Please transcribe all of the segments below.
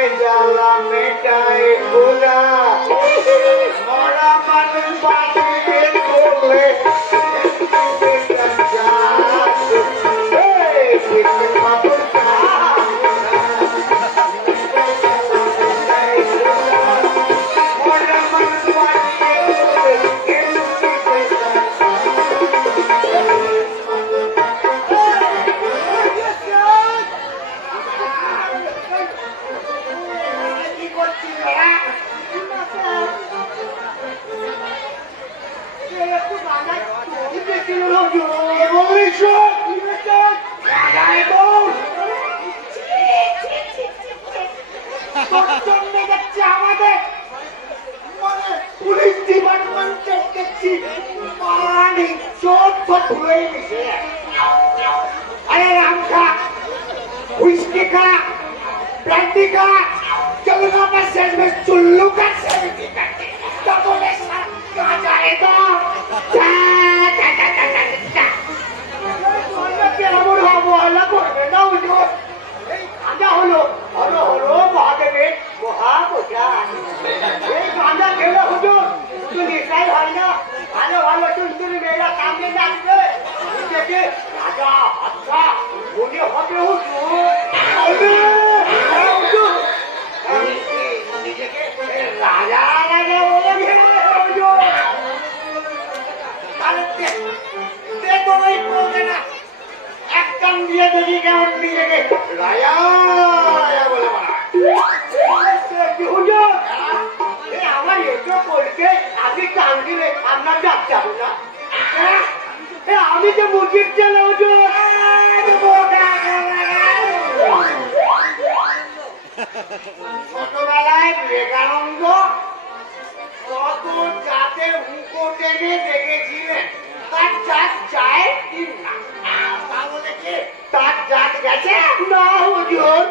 মেটায় জ্বালা মেটায় খোদা মরা মানুষ বাঁচিয়ে তোলে পুলিশ ডিপার্টমেন্টের দেখছি পানি চোট ফট হয়ে গেছে আরে রাম খা হুইস্কি খা ব্র্যান্ডি খা চলো না আমার শেষ বেশ চুল্লু কাছে ততলে গাঁজা রে তো কেমন হবো আল্লাহ করবে না হুজুর এই গাঁজা হলো হলো হলো মহাদেবের মহাপূজা এই গাঁজা খেলে হুজুর শুধু নেশাই হয় না ভালো ভালো সুন্দরী মেয়েরা সামনে আসবে নিজেকে রাজা আচ্ছা মনে হবে হুজুর নিজেকে রাজা রাজা বলে হুজুর না এক কান দিয়ে দেখি কেমন নিজেকে রাজা রাজা বলে হুজুর আমার এটো বলতে আপনি কান দিলে আপনার ডাক যাবো না আমি যে মুজিব চালা হুজুর ছোটবেলায় বিবেকানন্দ কত জাতের হুঁকো টেনে দেখেছিলেন তার জাত চায় দিন না তাহলে কি তার জাত গেছে না হুজুর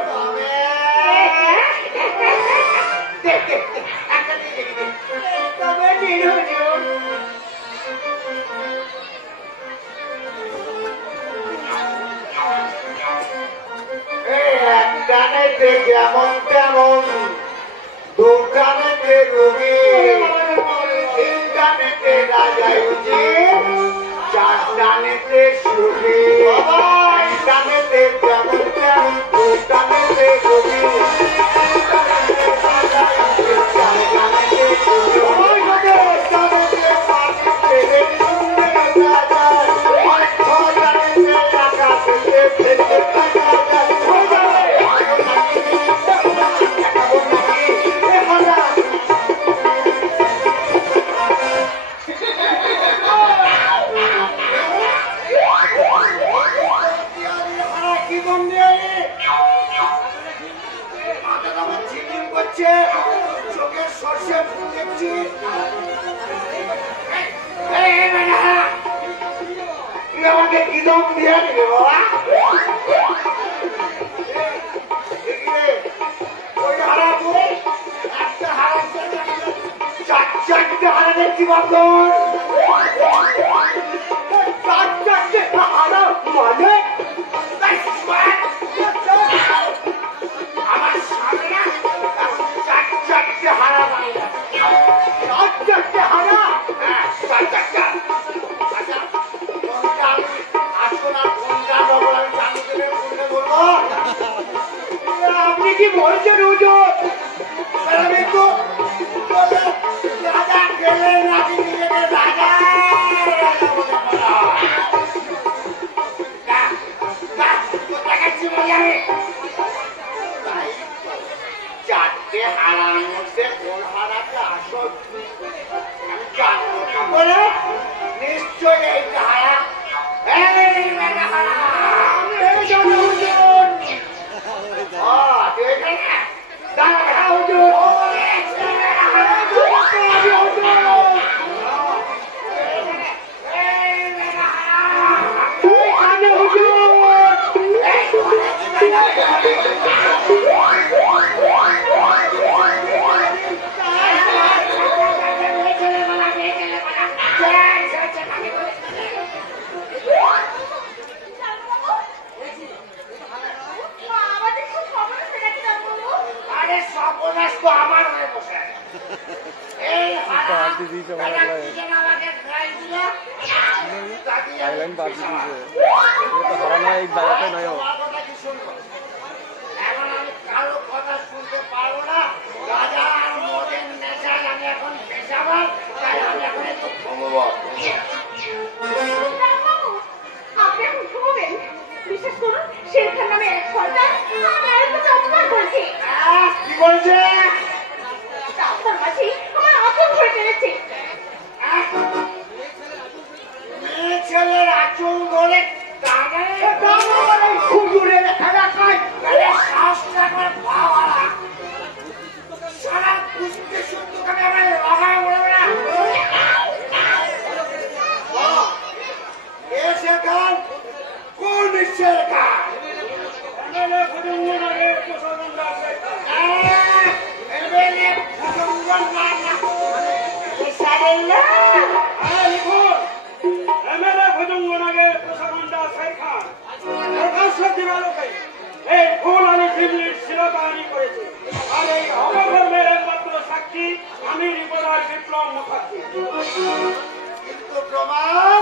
তবে দিন হুজুর একটানেতে যেমন তেমন দুটানেতে রবি তিনটানেতে রাজা উজির চারটানেতে সুবি একটানেতে যেমন তেমন দুটানেতে রবি চোখের সর্ষে ফুল দেখছি আমাকে কি দম দিয়ে দিবে বাবা ওই হারা একটা হারা চারটে হারা দেখছি বাবন চারটে হারা মানে আমার সামনে চারটে হারা চারটে হারা হ্যাঁ চারটা আপনি কি বলছেন হুজুর আমি তো রাজা গেলেন নাকি নিজেকে রাজা চারটে হারার মধ্যে কোন হারাটা আসল আমি জানবো কি করে নিশ্চয় এইটা হারা দিয়েছে আমার লাইন বাদ দিয়ে দিয়েছে হারানো এই জায়গাতে নয় এখন আমি কারো কথা শুনতে পারবো না রাজা আর মদের নেশায় আমি এখন পেশাবার তাই আমি এখন একটু ঘুমবো আপনি এখন ঘুমবেন বিশ্বাস করুন শেরখান নামে এক সর্দার আমার তো চমৎকার বলছে কি বলছে রাস্তার মাঝে আমার আঁচল ধরে টেনেছে মেয়ে ছেলের আচল ধরে খুঁজুরের এলাকায় শ্বাসটা আমার পাওয়া সারা খুঁজতে শুনতে আমি আমার লগায় বলবে না এসে খান কোন নিশ্চয়ের খান আমি রিপোর্টার বিপ্লব মুখার্জি কিন্তু প্রমাণ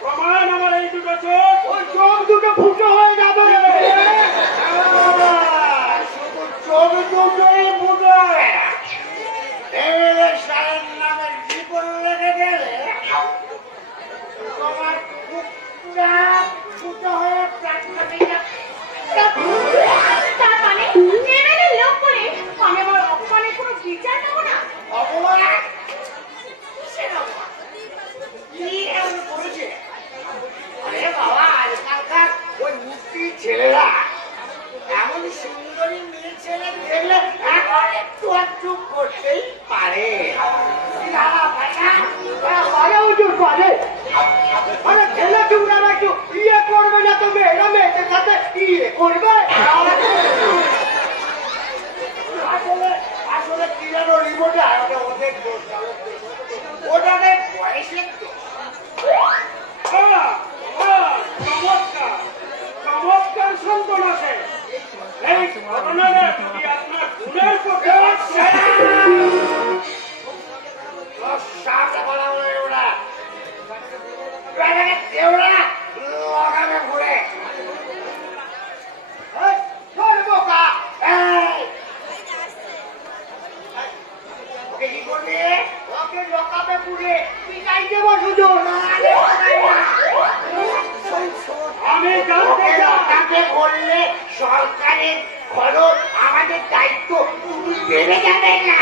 প্রমাণ আমার এই দুটো চোখ ওই চোখ দুটো ফুটো হয়ে যাবে শুধু চোখ দুটোই ফুটো হয় না এমএলএ সাহেব নামে রিপোর্ট লেগে গেলে তোমার মুখটা ফুটো হয়ে তার মানে এমএলএ লোক বলে আমি আমার অপমানের কোনো বিচার নেবো না অপমান কিসের অপমান কি এমন করেছে আরে বাবা আজকালকার ওই মুক্তি ছেলেরা এমন সুন্দরী মেয়ে ছেলে দেখলে এখন একটু একটু করতেই পারে আরে ছেলে তোমরা একটু ইয়ে করবে না তো মেয়েরা মেয়েদের সাথে ইয়ে করবে আসলে আসলে কি জানো রিপোর্টে ওদের দোষ ওটাকে বয়সের দোষ চমৎকার চমৎকার সন্তান আছে এই ঘটনাটা যদি আপনার গুণের পক্ষে সাথে বলা বলে ওরা দেওরা লাগাবে ঘুরে কি করবে ওকে লকাবে পুরে পিটাই দেবো শুধু আমি জানতে লকাবে করলে সরকারের খরচ আমাদের দায়িত্ব বেড়ে যাবে না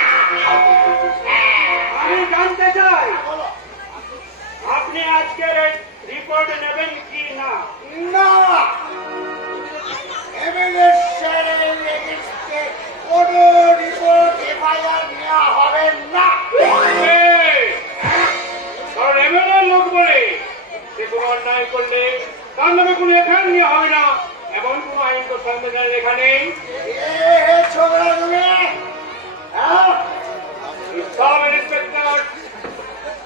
আমি জানতে চাই আপনি আজকের রিপোর্ট নেবেন কি না না এমএলএ স্যারের এগেইনস্টে কোনো রিপোর্ট এফআইআর নেওয়া হবে না কারণ এমএলএ লোক বলে যে কোনো অন্যায় করলে তার নামে কোনো এফআইআর নেওয়া হবে না এমন কোনো আইন তো সংবিধানে লেখা নেই ছোকরা তুমি সব ইন্সপেক্টর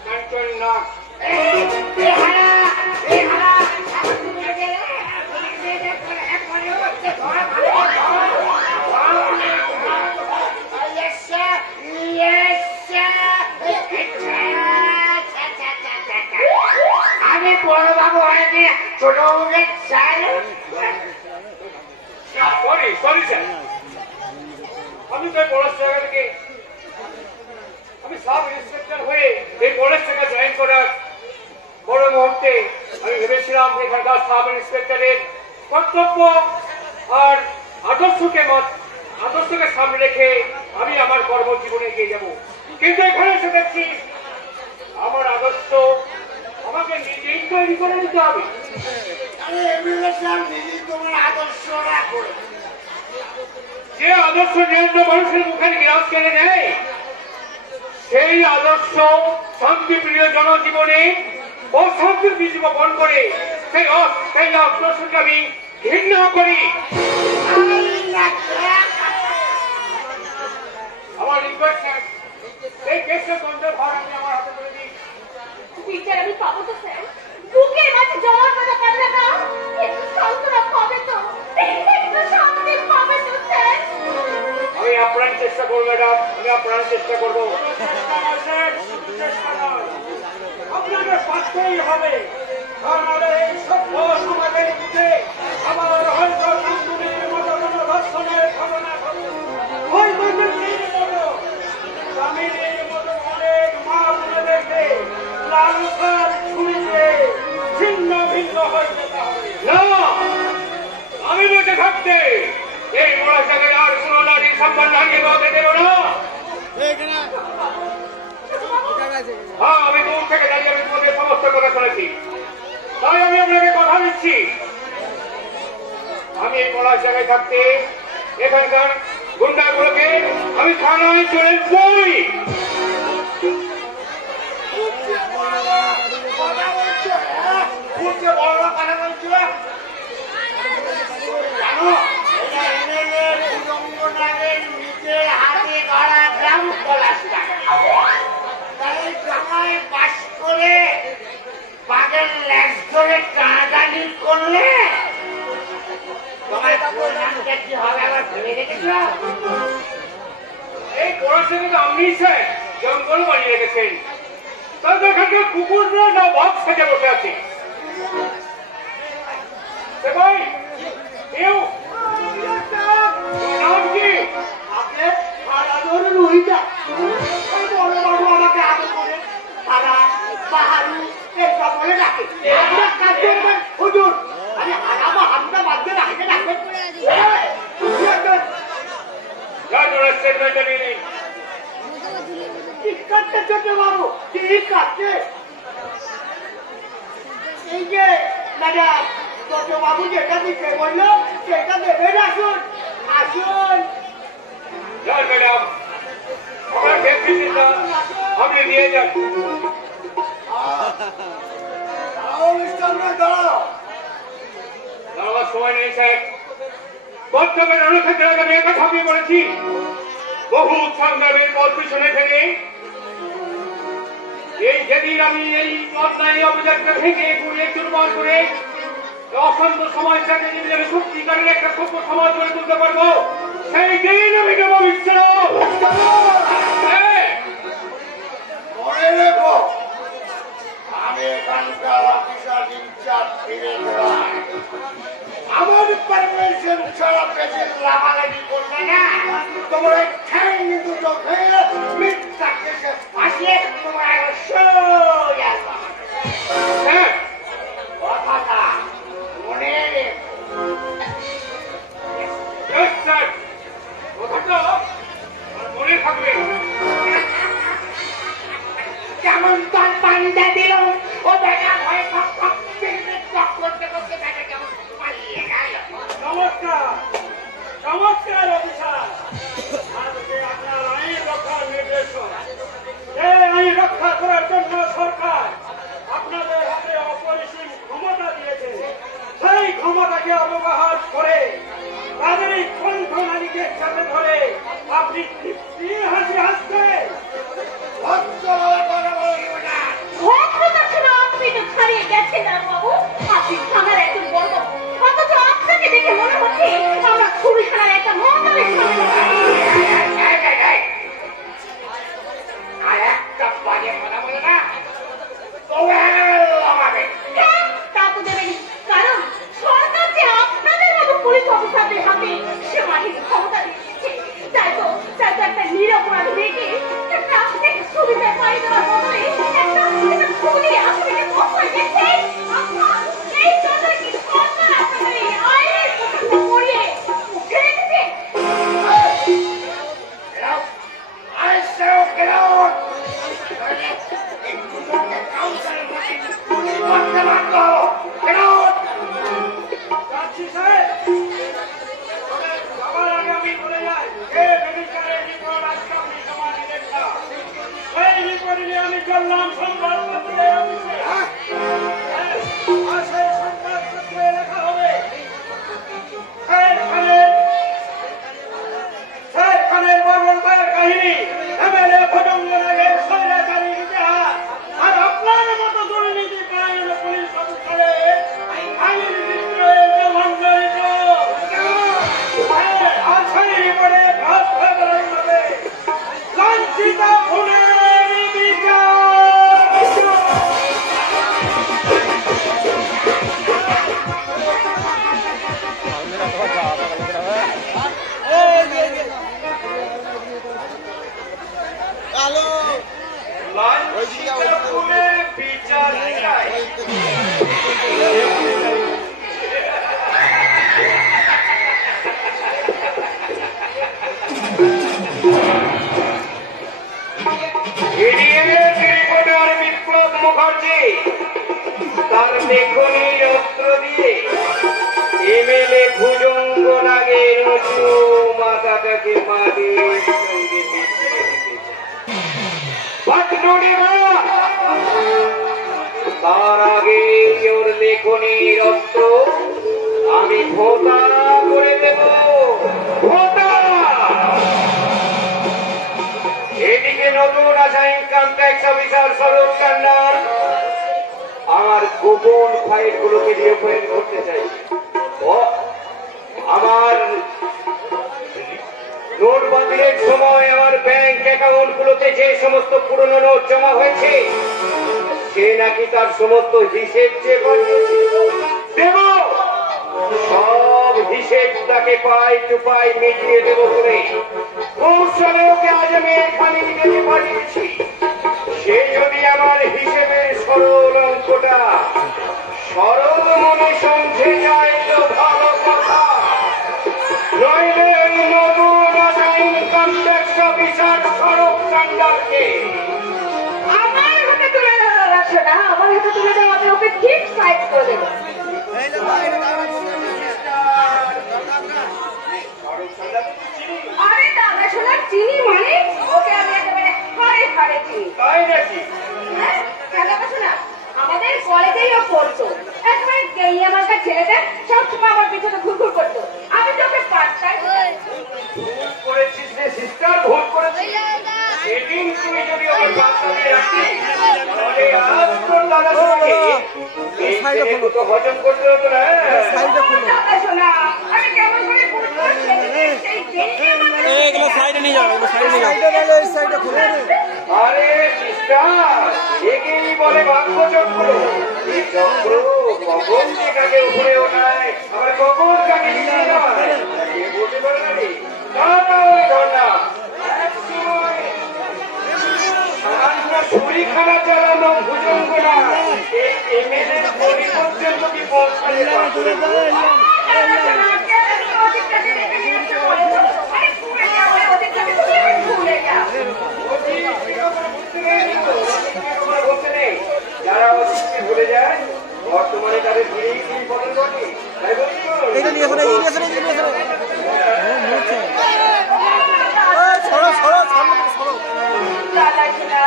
কন্ট্রোল না আমি বড়বাবু হয়েছি ছোট বাবুকে চাই সরি স্যার আমি তো পলাশ জায়গা থেকে আমি সাব ইন্সপেক্টর হয়ে এই পলাশ জায়গা জয়েন করার বড় মুহূর্তে আমি ভেবেছিলাম এখানকার সাব ইন্সপেক্টরের কর্তব্য আর আদর্শকে সামনে রেখে আমি আমার কর্মজীবনে এগিয়ে যাব কিন্তু এখানে এসে দেখছি আমার আদর্শ আমাকে নিজেই তৈরি করে নিতে হবে নিজেই তোমার আদর্শ না করে যে আদর্শ নিরন্ত মানুষের মুখের গ্রাস কেড়ে নেয় সেই আদর্শ শান্তিপ্রিয় জনজীবনে অশান্তির বীজ বপন করে সেই আদর্শকে আমি ঘৃণা করি আমার রিকোয়েস্ট এই কেসের দ্বন্দ্বের ভার আমি আমার হাতে করে দিই বিচার আমি পাবো তো স্যার বুকের মাঝে জমাট বাঁধা কান্নাটা একটু সান্ত্বনা পাবে তো একটু শান্তি পাবে তো স্যার আমি আপ্রাণ চেষ্টা করবো ম্যাডাম আমি আপ্রাণ চেষ্টা করবো বাঁচতেই হবে। কারণ এই সভ্য সমাজের মধ্যে আবার হয়তো কান্দুনির মতো কোনো ধর্ষণের ঘটনা ঘটে, ওই বৈদ্যুতির মতো স্বামীর মতো অনেক মা বোনেদেরকে লালসার ছুরিতে ছিন্ন ভিন্ন হয়ে যেতে হবে। না, আমি বেঁচে থাকতে এই মোড়া জায়গায় আর কোন নারীর সম্মান হারিয়ে বাঁধে দেব না। হ্যাঁ, আমি দূর থেকে দাঁড়িয়ে আমি তোমাদের সমস্ত কথা শুনেছি, তাই আমি আপনাকে কথা দিচ্ছি, আমি এই পড়ার জায়গায় থাকতে এখানকার গুন্ডাগুলোকে আমি থানায় চলে যাই। নিজের হাতে গড়া গ্রাম পলাশটা জামায় বাস করে বাঘের লেজ ধরে টানাটানি করলে তোমার নামটা কি হবে আবার ভেবে দেখেছ? এই পড়াশোনাকে আপনি স্যার জঙ্গল বানিয়ে রেখেছেন, তাদের এখানকে কুকুররা না বাঘ থেকে বসে আছে। ভাই কেউ নাম কি? আপনি সারা ধরুন রুহিটা বড় বাবু আমাকে আদর করে সারা বাহারু এইসব বলে ডাকে। আপনার কাজ করবেন হুজুর, আরে আরামা হামটা বাঁধতে রাখতে রাখবেন। স্টেটমেন্টটা নিয়ে নিন। ঠিক কাটতে চলতে বাবু, ঠিক কাটতে। এই যে ম্যাডাম ছোট বাবু যেটা দিতে বললো সেটা দেবেন। আসুন আসুন। ম্যাডাম আমার ফেসিলিটিটা আপনি দিয়ে যান। দাঁড়াবার সময় নেই স্যার, বর্তমানে রণক্ষেত্রে আমি একটা ঝাঁপিয়ে পড়েছি, বহু সংগ্রামের পথ পিছনে ফেলে এই যেদিন আমি এই অন্যায় অভিযানকে ভেঙে গুড়িয়ে চুরমার করে অশান্ত সমাজটাকে যদি আমি সত্যিকারের একটা সভ্য সমাজ গড়ে তুলতে পারবো, সেই দিন আমি দেবো বিশ্রাম। মনে রেখো, আমি এখানকার অফিসার ইনচার্জ ফিরে বেড়াই। আমার পারমিশন ছাড়া পেছন লাফালাফি করবে না। তোমার ঠ্যাং দুটো ফেলে মিথ্যা কেসে ফাঁসিয়ে তোমার সোজা কথাটা মনে রেখো। কথাটা মনে থাকবে। যেমন তার পান্ডা দিল ও দেখা ভয় ঠক ঠক চক করতে করতে দেখা কেমন পালিয়ে গেল। নমস্কার নমস্কার অফিসার, আজকে আপনার আইন রক্ষার নির্দেশন। এই আইন রক্ষা করার জন্য সরকার আপনাদের হাতে অপরিসীম ক্ষমতা দিয়েছে। সেই ক্ষমতাকে অবগাহন করে তাদের এই কণ্ঠ নারীকে সাথে ধরে আপনি তৃপ্তি হাসি হাসতে আপনি তো ছাড়িয়ে গেছেন না বাবু, আপনি থানার একজন বড়, অথচ আপনাকে দেখে মনে হচ্ছে আমরা খুবই থানার একটা মন্ডলের আর একটা বাজে কথা বলে না তা তো দেবেনি, কারণ সরকার যে আপনাদের মতো পুলিশ অফিসারদের হাতে সেমাহীন ক্ষমতা দিচ্ছে। তাই তো একটা নিরপরাধ মেয়েকে একটা সুবিধায় পাই দেওয়ার বদলে একটা খুবই আসলে বসায় গেছে। এই জন্য কি সরকার আপনাদের এই আইনের প্রতিষ্ঠা করিয়ে মুখে রেখেছে? যাচ্ছি স্যার। সবার আগে আমি বলে যাই, যে মেডিকেলের রিপোর্ট আজকে আপনি জমা দিলেন না, সেই রিপোর্ট নিয়ে আমি চললাম সংবাদপত্রের অফিসে। আর সেই সংবাদপত্রে লেখা হবে স্যার খানের বর্বরতার কাহিনী, এমএলএ ভজঙ্গনাগের স্বৈরাচারীর ইতিহাস, আর আপনার মতো দুর্নীতি পরায়ণ পুলিশ অফিসারের আইনের বিদ্রোহের জঘন্য রিপোর্ট। আর সেই রিপোর্টে ভাত হয়ে বেরোয় হবে লাঞ্ছিত খুনের বিচার। ফুলের বিচার চাই। বিপ্লব মুখার্জি তার লেখনীর অস্ত্র দিয়ে এমএলএ ভুজঙ্গ নাগের উঁচু মাথাটাকে মাটির সঙ্গে মিশিয়ে দিতে তার আগে ওর লেখনীর অস্ত্র আমি ভোতা করে দেব। ভোতা এদিকে নতুন আসা ইনকাম ট্যাক্স অফিসার স্বরূপ কান্ডার আমার গোপন ফাইল গুলোকে রিওপেন করতে চাই। আমার নোট বাতিলের সময় আমার ব্যাংক অ্যাকাউন্ট গুলোতে যে সমস্ত পুরনো নোট জমা হয়েছে সে নাকি তার সমস্ত হিসেব চেয়ে পাঠিয়েছে। দেব সব হিসেব তাকে পাই টু পাই মিটিয়ে দেব করে কৌশলে ওকে আজ আমি এখানে নিয়ে পাঠিয়েছি। সে যদি আমার হিসেবের সরল অঙ্কটা সরল মনে সমঝে যায় তো ভালো কথা, নইলে নতুন আসা ইনকাম ট্যাক্স অফিসার স্বরূপ কান্ডারকে আমার হাতে তুলে রাখছো না, আমার হাতে তুলে দাও, আমি ওকে ঠিক সাইড করে দেবো। আরে দাদা শোনা চিনি মানে ওকে আমি একেবারে হাড়ে হাড়ে চিনি। তাই নাকি? হ্যাঁ দাদা শোনা আমাদের কলেজেই ও পড়তো, একেবারে গেই আমার কাছে ছেলেটা সবসময় আমার পিছনে ঘুরঘুর করতো, আমি তো ওকে পারতাম। ভুল করেছিস রে সিস্টার, ভুল করেছিস। সেদিন তুই যদি আমার বাচ্চাকে রাখতিস তাহলে আজ তোর দাদা সঙ্গে এই ছেলেকে তো হজম করতে হতো না। দাদা শোনা আমি কেমন করে বুঝবো সেই গেইয়ে আমার এগুলো সাইডে নিয়ে যাও, এগুলো সাইডে নিয়ে যাও। আরে সিস্টার একেই বলে ভাগ্য চক্র। এই চক্র কখন যে কাকে উপরে ওঠায় আবার কখন কাকে নিচে নামায় এ বলতে পারে না রে। ছুরি খানা চালানো ভুজঙ্গ না এই এমএলএ বডি পর্যন্ত কি পৌঁছালে পারে? যারা অতীতকে ভুলে যায় বর্তমানে তাদের ফিরেই পতন ঘটে। তাই বলছি দাদা শোনা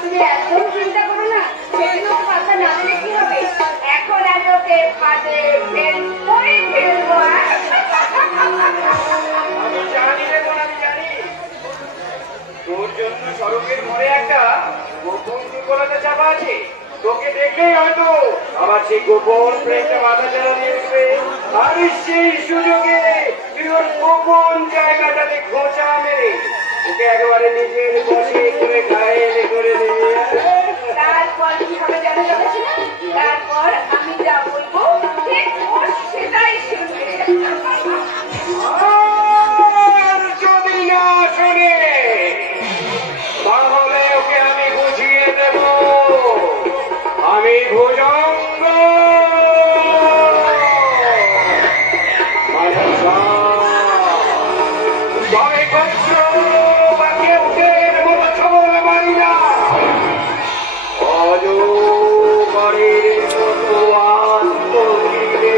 তুমি একদম চিন্তা করো না, সেদিন ওকে কথা না দিলে কি হবে, এখন আমি ওকে ফাঁদে ফেলবই ফেলবো। আমি জানি রে বোন, আমি জানি তোর জন্য সড়কের মোড়ে একটা গোপন দুর্বলতা চাপা আছে। তোকে দেখলেই হয়তো আবার সেই গোপন প্রেমটা মাথা চালা দিয়ে উঠবে, আর সেই সুযোগে তুই ওর গোপন জায়গাটাতে খোঁচা মেরে ওকে একেবারে নিজের বসে করে ঘায়েল করে নিয়ে তারপর কি হবে জানো দাদা শোনা, তারপর আমি যা বলবো ঠিক ও সেটাই শুনবে। আর যদি না শোনে তাহলে ওকে আমি বুঝিয়ে দেব আমি ভুজঙ্গ। তবে কচ্ছ বা কেউ মতো ছবল মারি না, অজগরের মতো আত্মঘিরে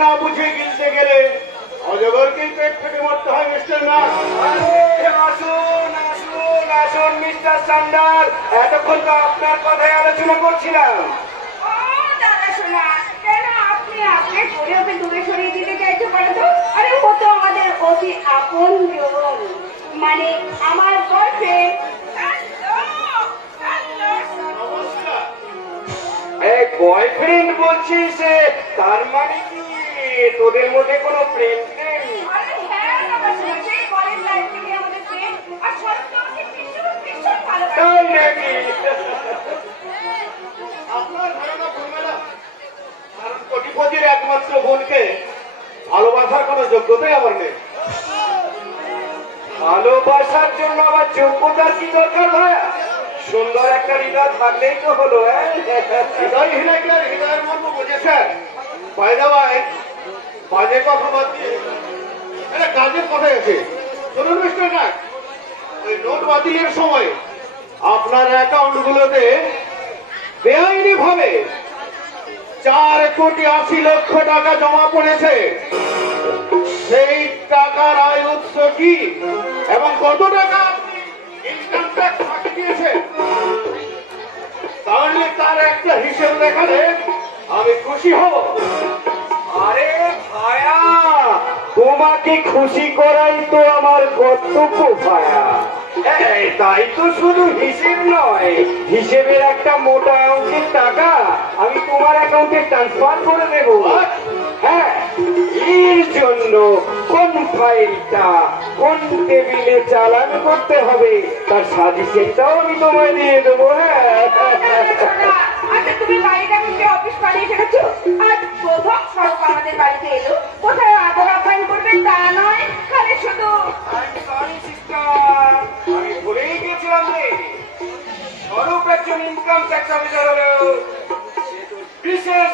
না বুঝে গিলতে গেলে অজগরকেই পেট ফেটে মরতে হয় মিস্টার নাথ। আসুন আসুন আসুন মিস্টার সান্ডার, এতক্ষণ তো আপনার কথায় আলোচনা করছিলাম। ও দাদা শোনা কেন আপনি আপনার করে ওকে দূরে সরিয়ে দিতে চাইতে পারে তো? আরে ও তো আমাদের অতি আপনজন, মানে আমার বয়ফ্রেন্ড। এই বয়ফ্রেন্ড বলছিস, তার মানে কি তোদের মধ্যে কোনো প্রেম নেই? আরে হ্যাঁ দাদা শোনা, সেই কলেজ লাইফ থেকে আমাদের প্রেম, আর সত্যি আমাকে ভীষণ ভীষণ ভালোবাসে। তাই নাকি? আপনার ধারণা ভুলবে না, কারণ কোটিপতির একমাত্র বোনকে ভালোবাসার কোনো যোগ্যতাই আমার নেই। ভালোবাসার জন্য আবার যোগ্যতার কি দরকার ভাইয়া? সুন্দর একটা হৃদয় থাকলেই তো হলো। হৃদয় হৃদয় হৃদয়ের মর্ম বুঝেছেন? বাইদা ভাই, বাজে কথা বাদ দিয়ে একটা কাজের কথা আছে। শুনুন মিস্টার নাগ, ওই নোট বাতিলের সময় আপনার অ্যাকাউন্ট গুলোতে বেআইনি ভাবে 4,80,00,000 টাকা জমা পড়েছে। সেই টাকার আয় উৎস কি এবং কত টাকা আপনি ইনকাম ট্যাক্স ফাঁকি দিয়েছেন, তাহলে তার একটা হিসেব দেখালে আমি খুশি হব। আরে ভায়া, তোমাকে খুশি করাই তো আমার কর্তব্য ভায়া। তাই তো শুধু হিসেব নয়, হিসেবের একটা মোটা অঙ্কের টাকা আমি তোমার অ্যাকাউন্টে ট্রান্সফার করে দেব। হ্যাঁ, এর জন্য কোন ফাইলটা কোন টেবিলে চালান করতে হবে তার সাজেশনটাও আমি তোমায় দিয়ে দেবো। হ্যাঁ, আচ্ছা, তুমি বাড়িটা থেকে অফিস বানিয়ে ফেলেছো, আজ প্রথম সড়ক আমাদের বাড়িতে এলো। কোথায় আদর আপ্যায়ন করবে তা নয়, খালি শুধু আমি ভুলেই গেছিলাম রে, স্বরূপ একজন ইনকাম ট্যাক্স অফিসার হলেও সে তো বিশেষ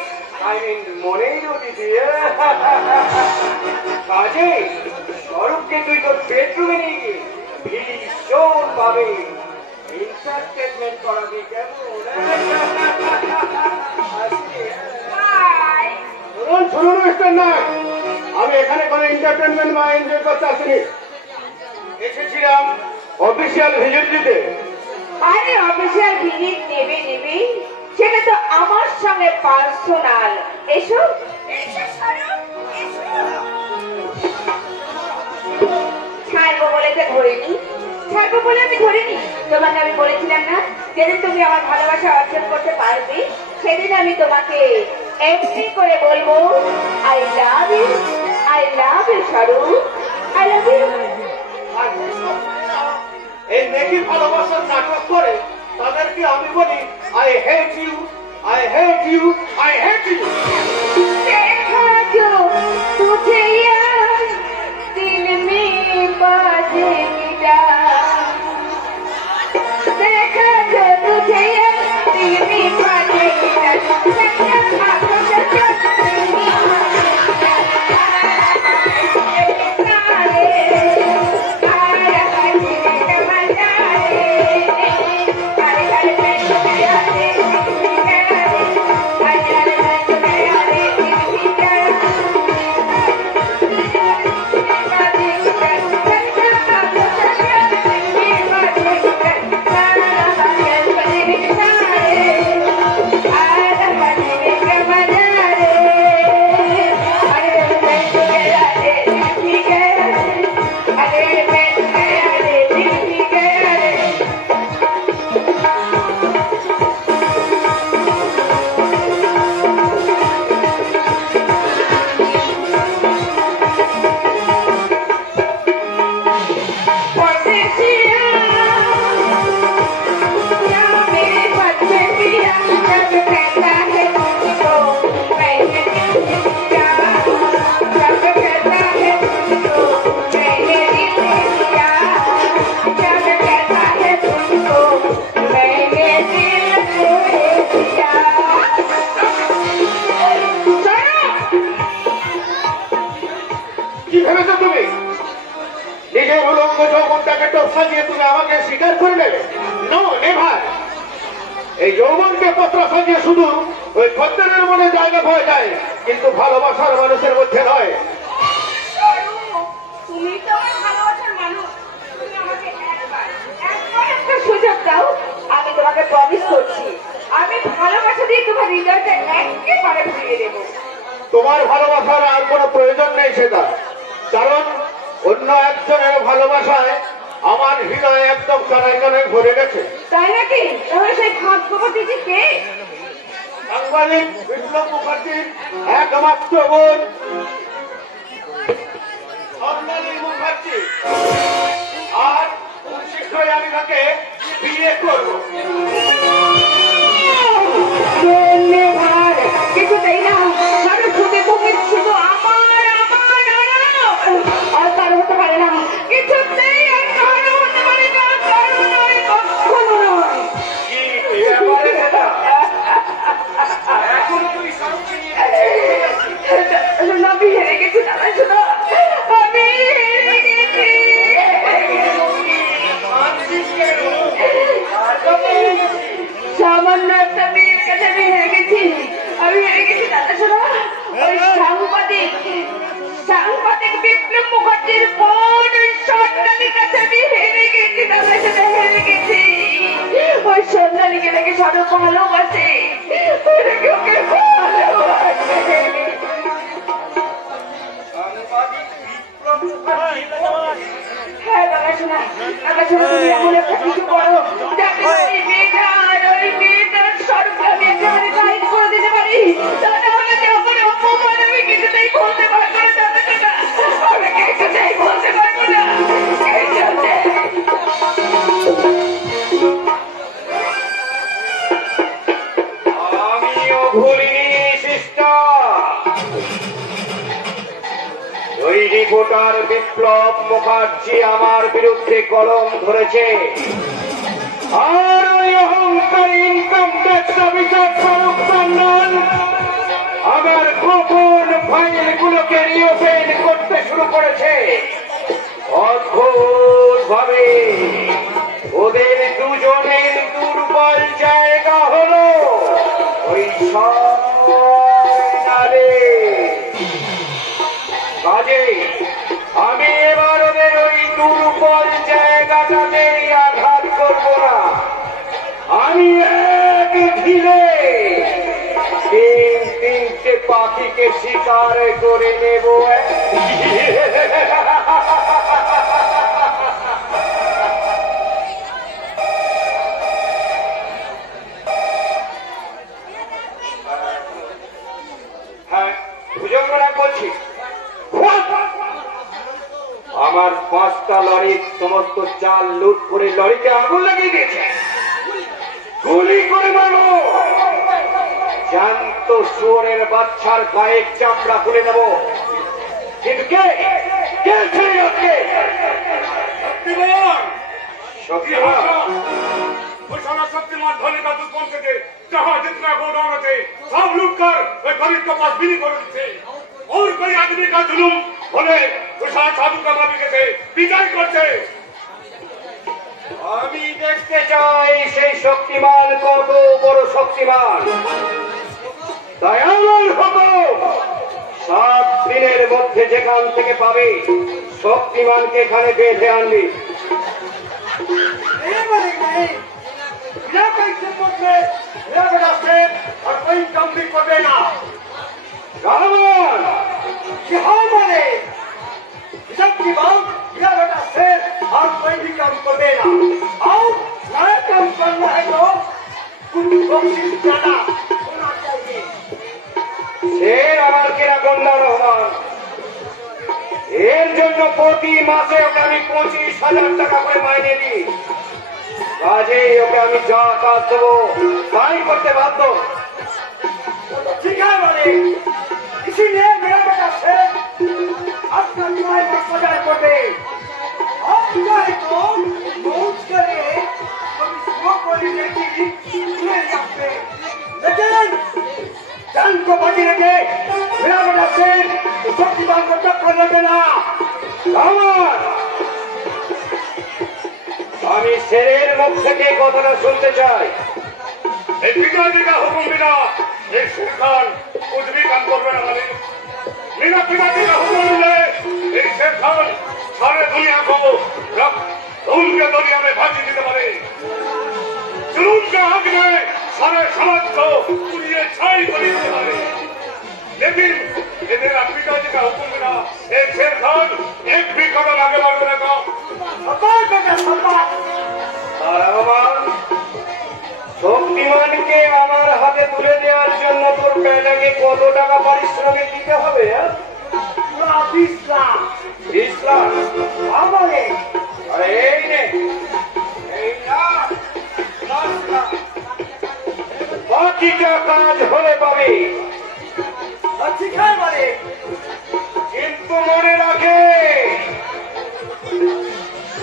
মনেই রুটি দিয়ে। কাজে স্বরূপকে তুই তোর বেডরুমে নিয়ে গিয়ে ভীষণ ভাবে এন্টারটেনমেন্ট করাবি। কেমন? শুনুন মিস্টার নাগ, আমি এখানে কোনো এন্টারটেনমেন্ট বা এনজয় করতে আসিনি, এসেছিলাম অফিসিয়াল ভিজিট দিতে। আরে অফিসিয়াল ভিজিট নেবে, সেটা তো আমার সঙ্গে পার্সোনাল। এসো ছাড়বো বলে তো ধরিনি, ছাড়বো বলে আমি ধরিনি। তোমাকে আমি বলেছিলাম না, যেদিন তুমি আমার ভালোবাসা অর্জন করতে পারবে সেদিন আমি তোমাকে এমনি করে বলবো I love you, I love you Swarup, I love you. এই নেগি ভালোবাসার নাটক করে তাদেরকে আমি বলি I hate you, I hate you, I hate you. देखा जो तुझे यार दिल में बाजे गिटार, देखा जो तुझे यार दिल में बाजे गिटार, आंखों से दिल में এই যৌবনকে পত্র সাজিয়ে শুধু ওই খদ্দেরের মনে জায়গা পাওয়া যায়, কিন্তু ভালোবাসার মানুষের মধ্যে নয়। তুমি তো আমার ভালোবাসার মানুষ, তুমি আমাকে একবার একটা সুযোগ দাও, আমি তোমাকে প্রমিস করছি আমি ভালোবাসা দিয়ে তোমার হৃদয়টা একেবারে ফিরিয়ে দেবো। তোমার ভালোবাসার আর কোনো প্রয়োজন নেই সেটা, কারণ অন্য একজনের ভালোবাসায় আমার হৃদয় একদম কানায় কানায় ভরে গেছে। তাই নাকি? তাহলে সেই ভাগ্যবতী যে কে? সাংবাদিক বিপ্লব মুখার্জির একমাত্র বোন স্বর্ণালী মুখার্জি, আর খুব শীঘ্রই আমি তাকে বিয়ে করবো। কিছুতেই না, আমি খুঁজে খুঁজে শুধু আমার আর কারো হতে পারে না, কিছুতেই ছাড়ো ভালোবাসে, ওকে ভালোবাসে। হ্যাঁ আকাশনা, তুমি এমন একটা কিছু করো যাতে ওই মেয়েটার স্বরূপকে আমি একেবারে গাইড করে দিতে পারি। তাহলে আমাকে আমার অপমান আমি কিছুতেই বলতে পারবো না, জানো না, আমি কিছুতেই বলতে পারবো না। আমিও ভুলিনি সিস্টার, ওই রিপোর্টার বিপ্লব মুখার্জি আমার বিরুদ্ধে কলম ধরেছে, আর ওই অহংকারী income tax officer Faruk Mannan আমার গোপন ফাইলগুলোকে রিওপেন করতে শুরু করেছে। অদ্ভুত ভাবে ওদের দুজনের দুর্বল জায়গা হলো ওই সামনে। কাজে আমি এবার ওদের ওই দুর্বল জায়গাটাতে আঘাত করব না, আমি এক ঢিলে তিনটে পাখিকে শিকার করে নেব। হ্যাঁ ভুজঙ্গরা বলছি, আমার 5টা লরির সমস্ত চাল লুট করে লরিতে আগুন লাগিয়ে দিয়েছে, গুলি করে মারবো, জ্যান্ত শুয়োরের বাচ্চার গায়ের চামড়া খুলে দেব। কিন্তু কে কে ছেড়ে যাচ্ছে? शक्तिमान धोनी का दुश्मन से थे, जहाँ जितना गोडाउन थे सब लूट कर वे गरीब के पास बिक्री कर थे, और कोई आदमी का जुलूम बोले प्रसाद साधु का माफी के थे विजय करते। আমি দেখতে চাই সেই শক্তিমান কত বড় শক্তিমান। তাই আমার হুকুম, 7 দিনের মধ্যে যেখান থেকে পাবে শক্তিমানকে এখানে বেঁধে আনবি। और कोई कम भी कर देना की बात बेटा से, और कोई भी काम कर देना, और नया काम करना है तो कुछ कोशिश ज्यादा होना चाहिए। शेर আমার কেনা গন্ডা রহমান, এর জন্য প্রতি মাসে ওকে আমি 25,000 টাকা করে মাইনে দিই। কাজেই ওকে আমি যা কাজ দেবো তাই করতে বাধ্য। ঠিক আছে বলে, इसीलिए मेरा बेटा शेर अपना न्याय को सजाए को दे, और चाहे तो मौज करे तो इसको कोई लड़की ले जाते, लेकिन जान को बची रखे। मेरा बेटा शेर शक्तिमान को टक्कर न देना। আমি শেরের মুখ থেকে কথাটা শুনতে চাই। এই পিতাজি का हुक्म बिना एक शेर खान कुछ भी काम करবে না। बिना पिताजी का हुक्म मिले एक शेर खान सारे दुनिया को खून के दरिया में भागी देते पारे, जुलूम के आग में सारे समाज को पुड़िए छाई कर देते पारे। लेकिन मेरा पिताजी का हुक्म बिना एक शेर खान एक भी कदम आगे बढ़ने का শক্তিমানকে আমার হাতে তুলে দেওয়ার জন্য তোর বেটাকে কত টাকা পারিশ্রমিক দিতে হবে? 20 লাখ। 20 লাখ আমারে? আরে এই নে, এই না 10 লাখ, বাকিটা কাজ হলে পাবে। ঠিক আছে, কিন্তু মনে রাখে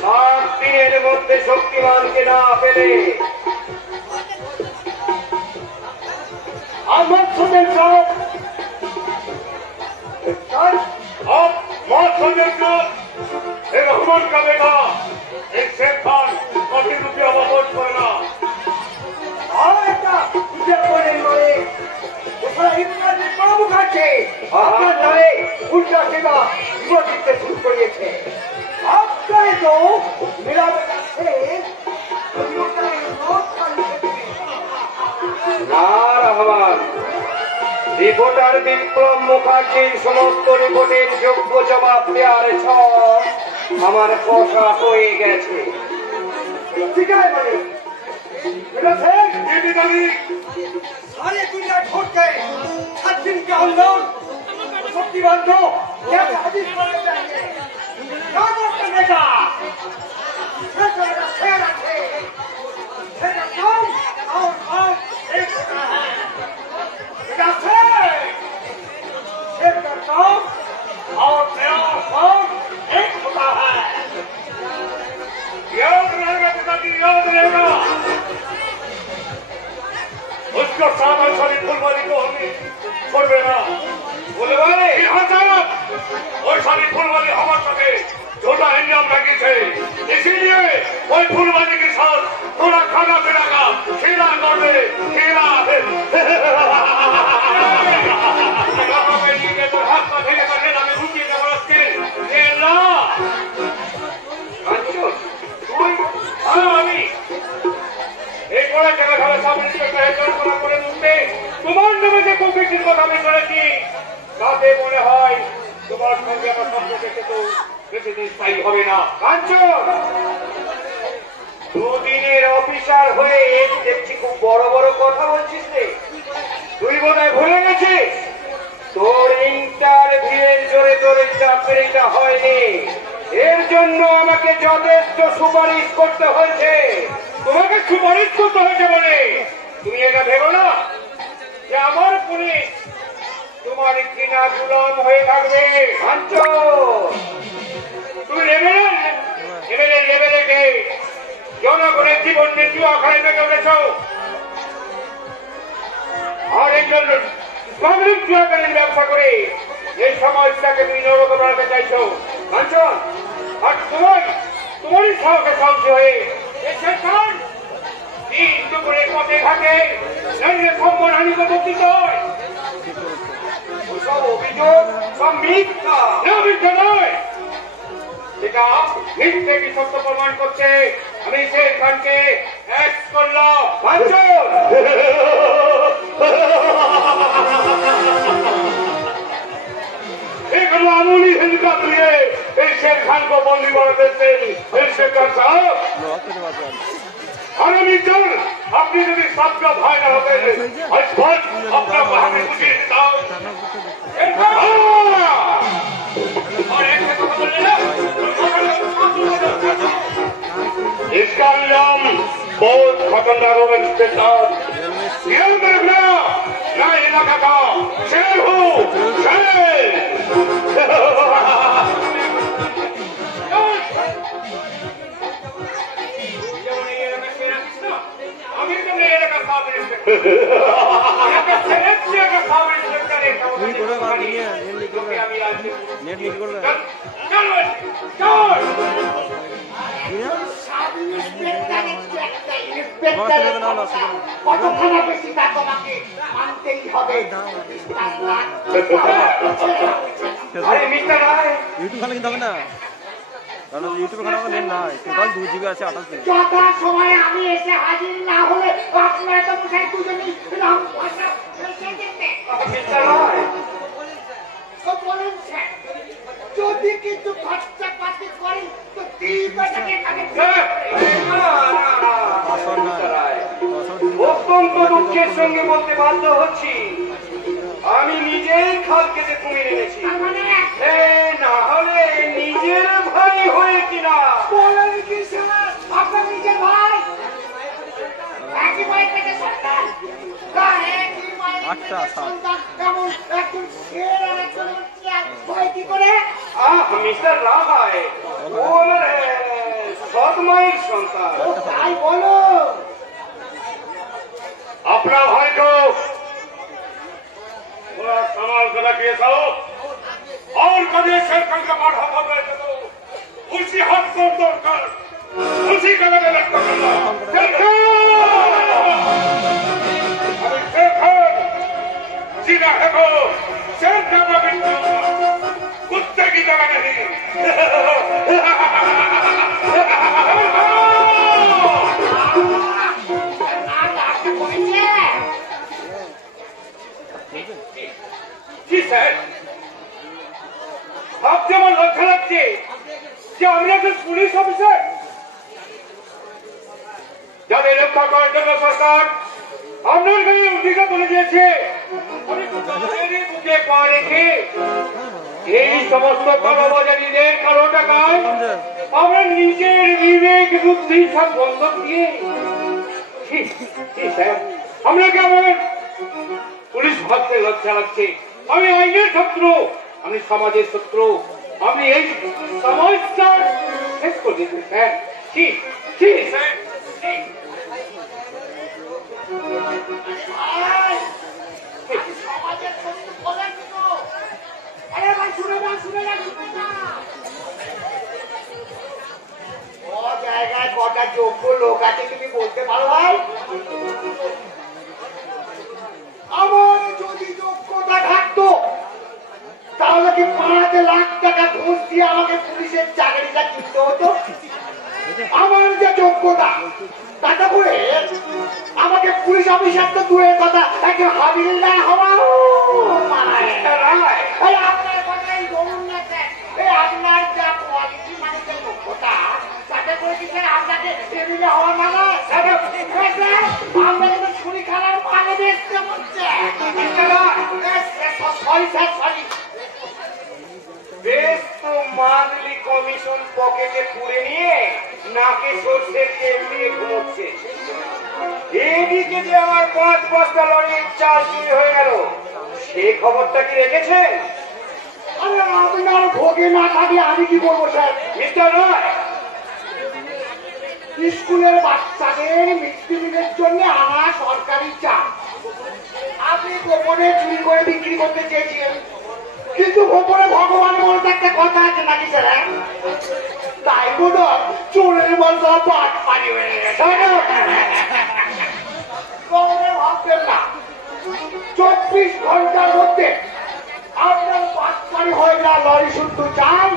7 দিনের মধ্যে শক্তিমানকে না পেলে আমার সুন্দর সব রহমান का बेटा एक शेर खान कोटी रुपया वापस करना। আপনার নামে উল্টা সেবা দিতে শুরু করিয়েছে। আপনার তো মেরা বেটা রিপোর্টার বিপ্লব মুখার্জির সমস্ত রিপোর্টের যোগ্য জবাব দেওয়ার আমার কথা হয়ে গেছে। ঠিক আছে মানে এটা ঠিক सारे दुनिया छोड़ के 7 दिन के अंदर शक्ति बांधो क्या हाजिर होना चाहिए क्या करने का शेर रखे शेर कौन और कौन एक होता है बेटा शेर का कौन और मेरा कौन एक होता है याद रहेगा पिताजी, याद रहेगा। उसको सामने सारी फुलवाली को हमें छोड़ देना। फुलवाली यहाँ साहब और सारी फुलवाली हमारे साथे झूठा इंजाम लगी थे, इसीलिए कोई फुलवाली के साथ थोड़ा खाना पीना का खेला कर दे, खेला तो हाथ का खेले करने ना में रुकी जबरदस्त के खेला। আমি এই পড়া জায়গা ধরে সাব ইন্সপেক্টর জরিমানা করে দিতে তোমার নামে যে কমিটির কথা আমি করেছি তাতে মনে হয় তোমার সঙ্গে আমার সম্পর্ক তো বেশি দিন স্থায়ী হবে না। কাঞ্চন, দুদিনের অফিসার হয়ে দেখছি খুব বড় বড় কথা বলছিস রে। তুই বোধহয় ভুলে গেছিস তোর ইন্টারভিউয়ের জোরে জোরে চাকরিটা হয়নি, এর জন্য আমাকে যথেষ্ট সুপারিশ করতে হয়েছে। তোমাকে সুপারিশ করতে হয়েছে বলে তুমি এটা ভেবো না যে আমার পুলিশ তোমার কিনা গুলাম হয়ে থাকবে। তুমি লেভেলে রেখে জনগণের জীবন মৃত্যু আখানে থেকে উঠেছ আর একজন স্মাগলিং চোরাকালীন ব্যবসা করে এই সমাজটাকে তুমি নরক বানাতে চাইছো। কাঞ্চন, আর তোমারই সাহসে সাহসী হয়ে দিন দুপুরে পথে থাকে সম্মানহানি করতে হয়। ওসব অভিযোগ সব মিথ্যা নয়, সেটা মিথ্যেকে সত্য প্রমাণ করতে আমি শের খানকে অ্যারেস্ট করলাম। কাঞ্চন, एक मामूली हिंसा लिए शेर खान को बंदी बना देते इंस्पेक्टर साहब। आगामीकाल আপনি যদি সবটা ভয় না হতে আজ ভোট আপনার বাহানে বুঝিয়ে দাও। और एक से কথা বললে না इसका नाम बहुत खतरनाक होगा इंस्पेक्टर। ध्यान रखना, मैं इलाका का शेर हूँ, शेर। কতখানা বেশি তা তোমাকে মানতেই হবে। আরে মিথ্যা নয়, ইউটিউব খানে কিন্তু হবে না, কারণ ইউটিউবে খানে আমার নেট নাই, টোটাল 2 জিবি আছে 28 দিন। যথা সময় আমি এসে হাজির না হলে আপনারা তো মুখাই দুজনই রাম ভাষা ফেলতে দিতে। মিথ্যা নয়, তো বলুন স্যার, যদি কিছু খরচা পাতি করি তো 3 টাকাকে এখানে অত্যন্ত দুঃখের সঙ্গে বলতে বাধ্য হচ্ছি আমি নিজেই খাল কেটে কুমির এনেছি। না হলে নিজের ভাই হয়ে কিনা বলেন কি স্যার, আপনার নিজের ভাই একই ভাই থেকে সন্তান, একই মায়ের সন্তান, কেমন একজন শের আর একজন ভয় কি করে? মিস্টার রায় ও আমার সৎ মায়ের সন্তান। তাই বলো, अपना भाई को थोड़ा संभाल कर रखिए साहब, और कभी शेर खान का माथा कर रहे थे तो उसी हाथ को तोड़कर उसी का गले लटका करना। अभी शेर खान सीधा है को शेर जगह भी कुत्ते की जगह नहीं। যে আমি একজন পুলিশ অফিসার, যাদের রক্ষা করার জন্য সরকার আপনার গায়ে অধিকার তুলে দিয়েছে। আমি বুকে পা রেখে এই সমস্ত কালোবাজারিদের কালো টাকায় আমরা নিজের বিবেক বুদ্ধি সব বন্ধক দিয়ে আপনাকে আমার পুলিশ ভাবতে লজ্জা লাগছে। আমি আইনের শত্রু, আমি সমাজের শত্রু, আমি এই সমাজটা শেষ করে দিতে স্যার। ঠিক ঠিক স্যার। জায়গায় কটা যোগ্য লোক আছে তুমি বলতে পারো ভাই? আমার যদি যোগ্যতা থাকতো তাহলে কি 5 লাখ টাকা ঘুষ দিয়ে আমাকে পুলিশের চাকরিটা কিনতে হতো? আমার যে যোগ্যতা তাতে করে আমাকে পুলিশ অফিসার তো দূরের কথা, একটা হাবিলদার হওয়া। আপনার কথাই বলুন না স্যার, আপনার যা কোয়ালিটি মানে যে যোগ্যতা তাতে করে কি স্যার আপনাকে টেবিলে হওয়া মানা? আমরা কিন্তু ছুরি খেলার মানে দেখতে বলছে। Sorry sir, sorry. বেশ তো মান্থলি কমিশন পকেটে পুড়ে নিয়ে নাকে সর্ষের তেল দিয়ে ঘুমোচ্ছে। এদিকে যে আমার 5 বস্তা লরির চাল চুরি হয়ে গেল, সেই খবরটা কি রেখেছেন? আরে আপনার ভোগে না থাকলে আমি কি করবো স্যার? মিস্টার রয়, স্কুলের বাচ্চাদের মিড ডে মিলের জন্য আনা সরকারি চাল আপনি গোপনে চুরি করে বিক্রি করতে চেয়েছিলেন, কিন্তু গোপনে ভগবান বলতে একটা কথা আছে নাকি স্যার? তাই বোধ চোরের বলতে পাট পানি হয়ে গেছে। ভাববেন না 24 ঘন্টার মধ্যে আপনার পাট পানি হয়ে যা লরি শুদ্ধ চাই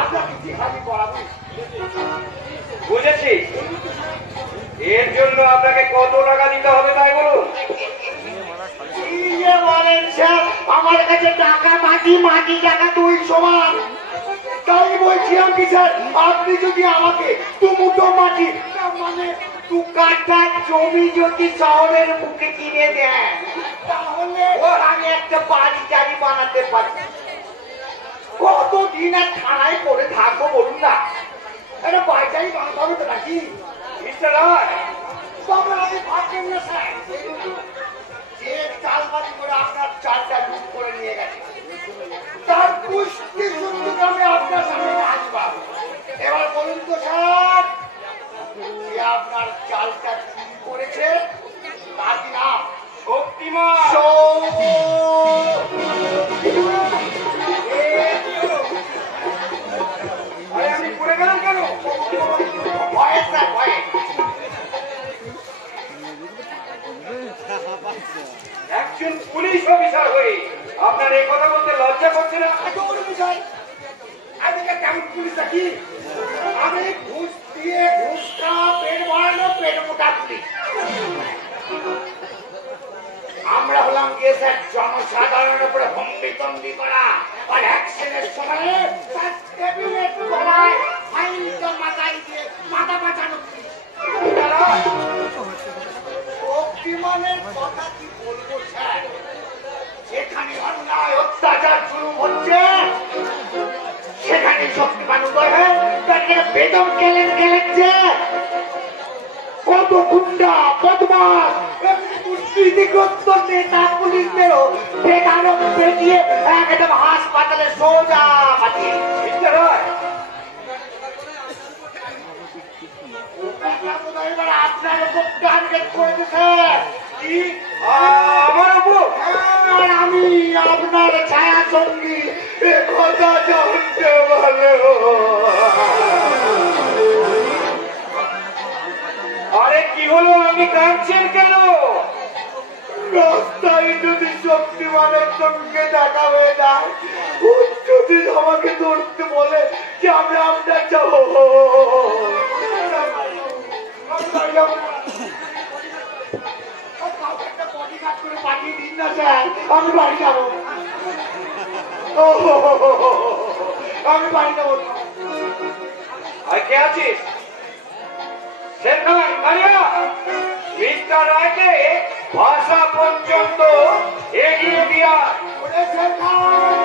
আপনাকে জিহাদি করাবেন। বুঝেছি। এর জন্য আপনাকে কত টাকা দিতে হবে তাই বলুন। কি যে বলেন স্যার, আমার কাছে টাকা মাটি, মাটি টাকা 2 সমান। তাই বলছিলাম কি স্যার, আপনি যদি আমাকে 2 মুঠো মাটি মানে 2 কাঠা জমি যদি শহরের বুকে কিনে দেন তাহলে আমি একটা বাড়ি টাড়ি বানাতে পারি। কতদিন আর থানায় পড়ে থাকবো বলুন না? একটা বাড়ি টাড়ি বানাতে হবে তো নাকি? মিস্টার রয়, তবে আমি ভাবছেন না স্যার, যে চালবাজি করে আপনার চালটা লুট করে নিয়ে গেছে তার পুষ্টি সূত্রে আমি আপনার সামনে আসবাম। এবার বলুন তো স্যার, যে আপনার চালটা চুরি করেছে তার কি নাম? শক্তিমান। আরে আমি পড়ে গেলাম কেন? ভয়ে স্যার, ভয়ে। একজন পুলিশ অফিসার হয়ে আপনার এই কথা বলতে লজ্জা করছে না? আমি কেমন পুলিশ নাকি? আমি ঘুষ দিয়ে ঘুষটা পেট ভরানো পেট মোটা পুলিশ। আমরা হলাম গিয়ে স্যার জনসাধারণের উপরে হম্বিতম্বি করা আর অ্যাকশনের সময় তার টেবিলের তলায় ফাইলটা মাথায় দিয়ে মাথা বাঁচানো পুলিশ। শক্তিমানের কথা কি বলবো স্যার, যেখানে অন্যায় অত্যাচার জুলুম হচ্ছে সেখানে শক্তিমান উদয় হয়ে তাকে বেদম কেলেন কেলেছে। কত গুন্ডা বদমাস দুর্নীতিগ্রস্ত নেতা পুলিশদেরও বেকারক পেটিয়ে একদম হাসপাতালে সোজা পাঠিয়ে। মিস্টার রয়, এবার আপনার উপর টার্গেট করেছে স্যার। কি আমার উপর? আর আমি আপনার ছায়া সঙ্গী কথা জানতে ভালো। আরে কি হলো, আপনি কাঁদছেন কেন? রাস্তায় যদি শক্তিমানের সঙ্গে দেখা হয়ে যায়, ও যদি আমাকে ধরতে বলে যে আমি আপনার যাবো, পাঠিয়ে দিন না স্যার, আমি বাড়ি যাবো। আমি বাড়ি যাবো। আর কে আছিস? শেরখান কালিয়া মিস্টার রায়কে ভাষা পর্যন্ত এগিয়ে দিয়া ওরে শেরখান